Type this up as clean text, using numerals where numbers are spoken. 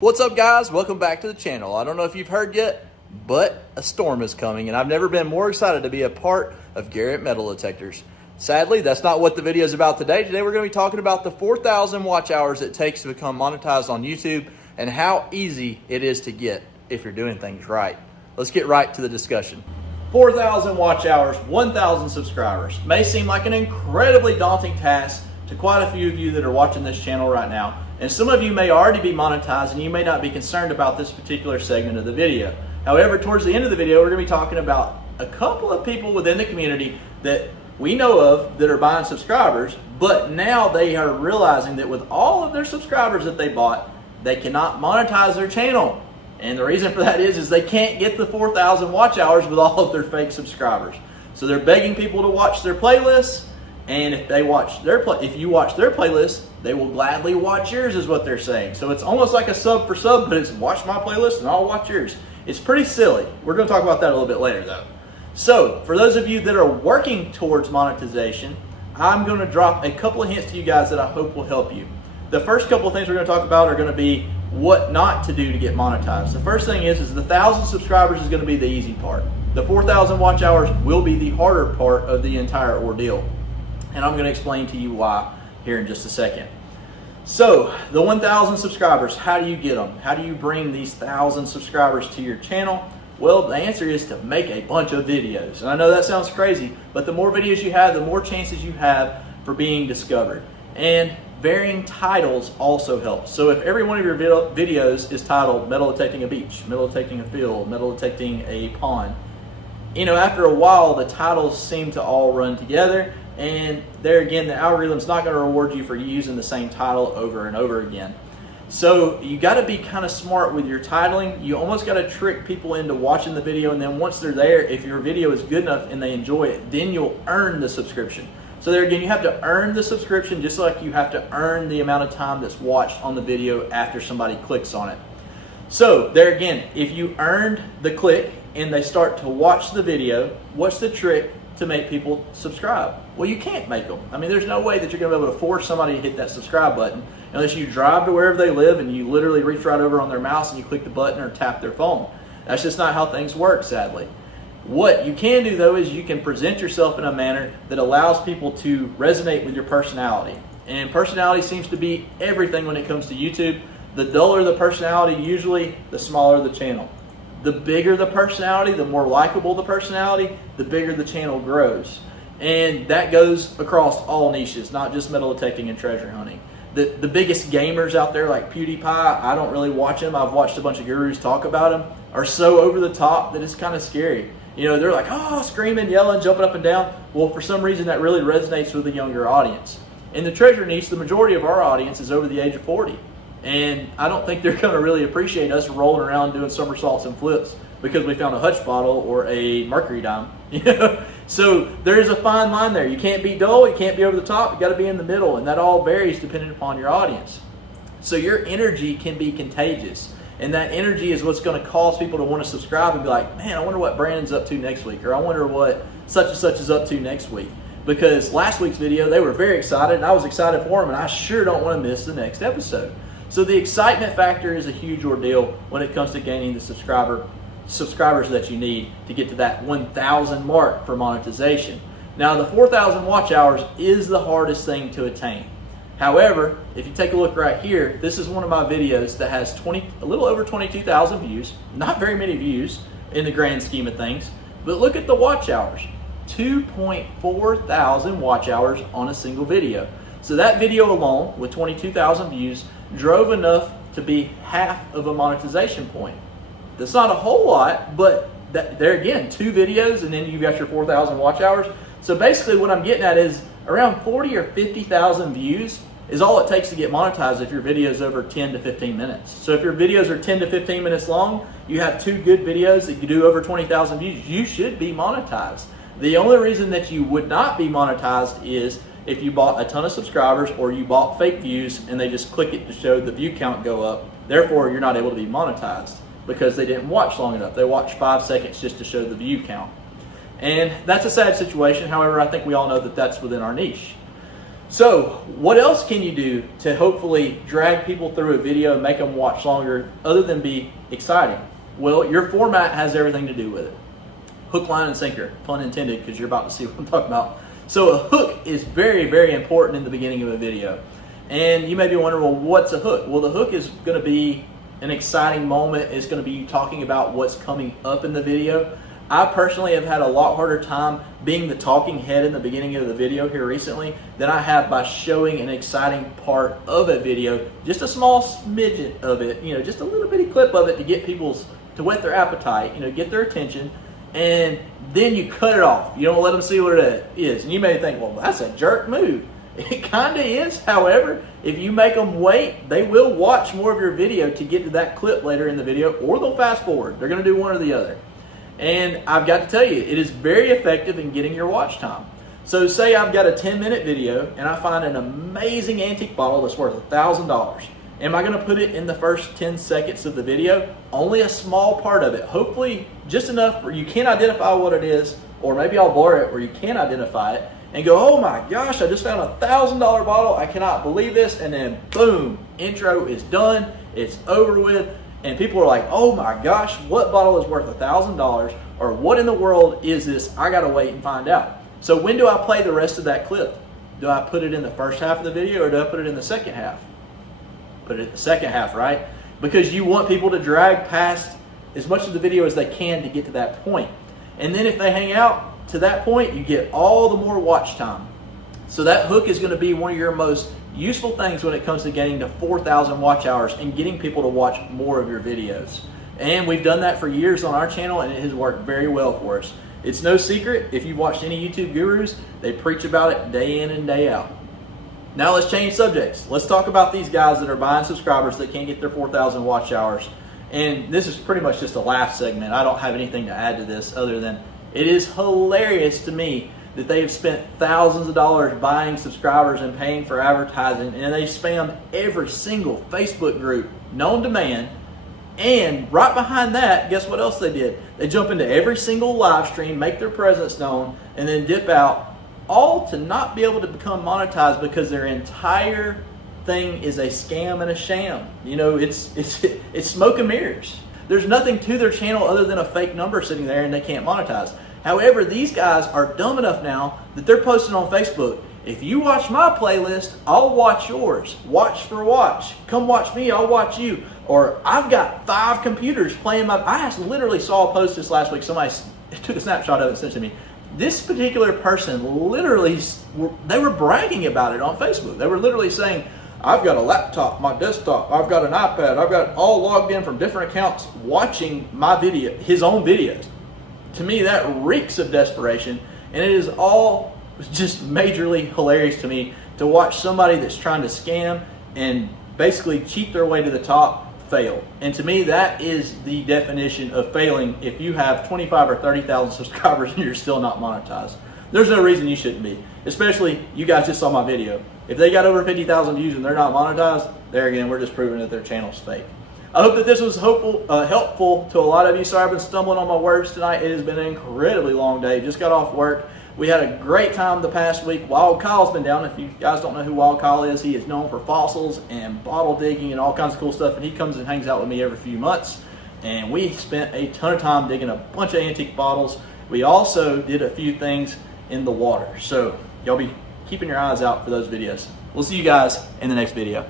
What's up, guys? Welcome back to the channel. I don't know if you've heard yet, but a storm is coming, and I've never been more excited to be a part of Garrett Metal Detectors. Sadly, that's not what the video is about today. Today we're going to be talking about the 4,000 watch hours it takes to become monetized on YouTube and how easy it is to get if you're doing things right. Let's get right to the discussion. 4,000 watch hours, 1,000 subscribers. May seem like an incredibly daunting task to quite a few of you that are watching this channel right now. And some of you may already be monetized and you may not be concerned about this particular segment of the video. However, towards the end of the video, we're going to be talking about a couple of people within the community that we know of that are buying subscribers, but now they are realizing that with all of their subscribers that they bought, they cannot monetize their channel. And the reason for that is they can't get the 4,000 watch hours with all of their fake subscribers. So they're begging people to watch their playlists. And if you watch their playlist, they will gladly watch yours, is what they're saying. So it's almost like a sub for sub, but it's watch my playlist and I'll watch yours. It's pretty silly. We're going to talk about that a little bit later, though. So for those of you that are working towards monetization, I'm going to drop a couple of hints to you guys that I hope will help you. The first couple of things we're going to talk about are going to be what not to do to get monetized. The first thing is the 1,000 subscribers is going to be the easy part. The 4,000 watch hours will be the harder part of the entire ordeal. And I'm going to explain to you why here in just a second. So the 1,000 subscribers, how do you get them? How do you bring these 1,000 subscribers to your channel? Well, the answer is to make a bunch of videos. And I know that sounds crazy, but the more videos you have, the more chances you have for being discovered. And varying titles also helps. So if every one of your videos is titled metal detecting a beach, metal detecting a field, metal detecting a pond, after a while the titles seem to all run together. And there again, the algorithm's not going to reward you for using the same title over and over again. So you got to be kind of smart with your titling. You almost got to trick people into watching the video, and then once they're there, if your video is good enough and they enjoy it, then you'll earn the subscription. So there again, you have to earn the subscription just like you have to earn the amount of time that's watched on the video after somebody clicks on it. So there again, if you earned the click and they start to watch the video, what's the trick to make people subscribe? Well, you can't make them. I mean, there's no way that you're going to be able to force somebody to hit that subscribe button unless you drive to wherever they live and you literally reach right over on their mouse and you click the button or tap their phone. That's just not how things work, sadly. What you can do, though, is you can present yourself in a manner that allows people to resonate with your personality. And personality seems to be everything when it comes to YouTube. The duller the personality, usually, the smaller the channel. The bigger the personality, the more likable the personality, the bigger the channel grows. And that goes across all niches, not just metal detecting and treasure hunting. The biggest gamers out there like PewDiePie, I don't really watch him. I've watched a bunch of gurus talk about him, are so over the top that it's kind of scary. They're like, oh, screaming, yelling, jumping up and down. Well, for some reason that really resonates with a younger audience. In the treasure niche, the majority of our audience is over the age of 40. And I don't think they're going to really appreciate us rolling around doing somersaults and flips because we found a hutch bottle or a mercury dime. So there is a fine line there. You can't be dull, you can't be over the top, you got to be in the middle, and that all varies depending upon your audience. So your energy can be contagious, and that energy is what's going to cause people to want to subscribe and be like, man, I wonder what Brandon's up to next week, or I wonder what such and such is up to next week. Because last week's video, they were very excited, and I was excited for them, and I sure don't want to miss the next episode. So the excitement factor is a huge ordeal when it comes to gaining the subscribers that you need to get to that 1,000 mark for monetization. Now the 4,000 watch hours is the hardest thing to attain. However, if you take a look right here, this is one of my videos that has a little over 22,000 views. Not very many views in the grand scheme of things, but look at the watch hours. 2.4 thousand watch hours on a single video. So that video alone with 22,000 views drove enough to be half of a monetization point. That's not a whole lot, but there again, 2 videos and then you've got your 4,000 watch hours. So basically what I'm getting at is around 40 or 50,000 views is all it takes to get monetized if your video is over 10 to 15 minutes. So if your videos are 10 to 15 minutes long, you have 2 good videos that you do over 20,000 views, you should be monetized. The only reason that you would not be monetized is if you bought a ton of subscribers or you bought fake views and they just click it to show the view count go up. Therefore, you're not able to be monetized because they didn't watch long enough. They watched 5 seconds just to show the view count. And that's a sad situation. However, I think we all know that that's within our niche. So what else can you do to hopefully drag people through a video and make them watch longer other than be exciting? Well, your format has everything to do with it. Hook, line, and sinker, pun intended, because you're about to see what I'm talking about. So a hook is very, very important in the beginning of a video. And you may be wondering, well, what's a hook? Well, the hook is going to be an exciting moment. It's going to be you talking about what's coming up in the video. I personally have had a lot harder time being the talking head in the beginning of the video here recently than I have by showing an exciting part of a video, just a small smidget of it, just a little bitty clip of it to get to whet their appetite, get their attention, and then you cut it off. You don't let them see what it is. And you may think, well, that's a jerk move. It kind of is. However, if you make them wait, they will watch more of your video to get to that clip later in the video, or they'll fast forward. They're going to do one or the other. And I've got to tell you, it is very effective in getting your watch time. So say I've got a 10-minute video and I find an amazing antique bottle that's worth $1,000. Am I going to put it in the first 10 seconds of the video? Only a small part of it. Hopefully just enough where you can identify what it is, or maybe I'll blur it where you can identify it and go, oh my gosh, I just found a $1,000 bottle. I cannot believe this. And then boom, intro is done. It's over with. And people are like, oh my gosh, what bottle is worth $1,000? Or what in the world is this? I got to wait and find out. So when do I play the rest of that clip? Do I put it in the first half of the video, or do I put it in the second half? Put it in the second half, right? Because you want people to drag past as much of the video as they can to get to that point. And then if they hang out to that point, you get all the more watch time. So that hook is going to be one of your most useful things when it comes to getting to 4,000 watch hours and getting people to watch more of your videos. And we've done that for years on our channel, and it has worked very well for us. It's no secret, if you've watched any YouTube gurus, they preach about it day in and day out. Now let's change subjects. Let's talk about these guys that are buying subscribers that can't get their 4,000 watch hours. And this is pretty much just a laugh segment. I don't have anything to add to this other than it is hilarious to me that they have spent thousands of dollars buying subscribers and paying for advertising, and they spammed every single Facebook group known to man. And right behind that, guess what else they did? They jump into every single live stream, make their presence known, and then dip out, all to not be able to become monetized because their entire thing is a scam and a sham. It's smoke and mirrors. There's nothing to their channel other than a fake number sitting there, and they can't monetize. However, these guys are dumb enough now that they're posting on Facebook, if you watch my playlist, I'll watch yours. Watch for watch. Come watch me, I'll watch you. Or I've got 5 computers playing I literally saw a post this last week. Somebody took a snapshot of it and sent it to me. This particular person literally, they were bragging about it on Facebook. They were literally saying, I've got a laptop, my desktop, I've got an iPad, I've got all logged in from different accounts watching my video, his own videos. To me, that reeks of desperation, and it is all just majorly hilarious to me to watch somebody that's trying to scam and basically cheat their way to the top fail. And to me, that is the definition of failing if you have 25 or 30,000 subscribers and you're still not monetized. There's no reason you shouldn't be, especially you guys just saw my video. If they got over 50,000 views and they're not monetized, there again, we're just proving that their channel's fake. I hope that this was helpful to a lot of you. Sorry I've been stumbling on my words tonight. It has been an incredibly long day. Just got off work. We had a great time the past week. Wild Kyle's been down. If you guys don't know who Wild Kyle is, he is known for fossils and bottle digging and all kinds of cool stuff. And he comes and hangs out with me every few months. And we spent a ton of time digging a bunch of antique bottles. We also did a few things in the water. So y'all be keeping your eyes out for those videos. We'll see you guys in the next video.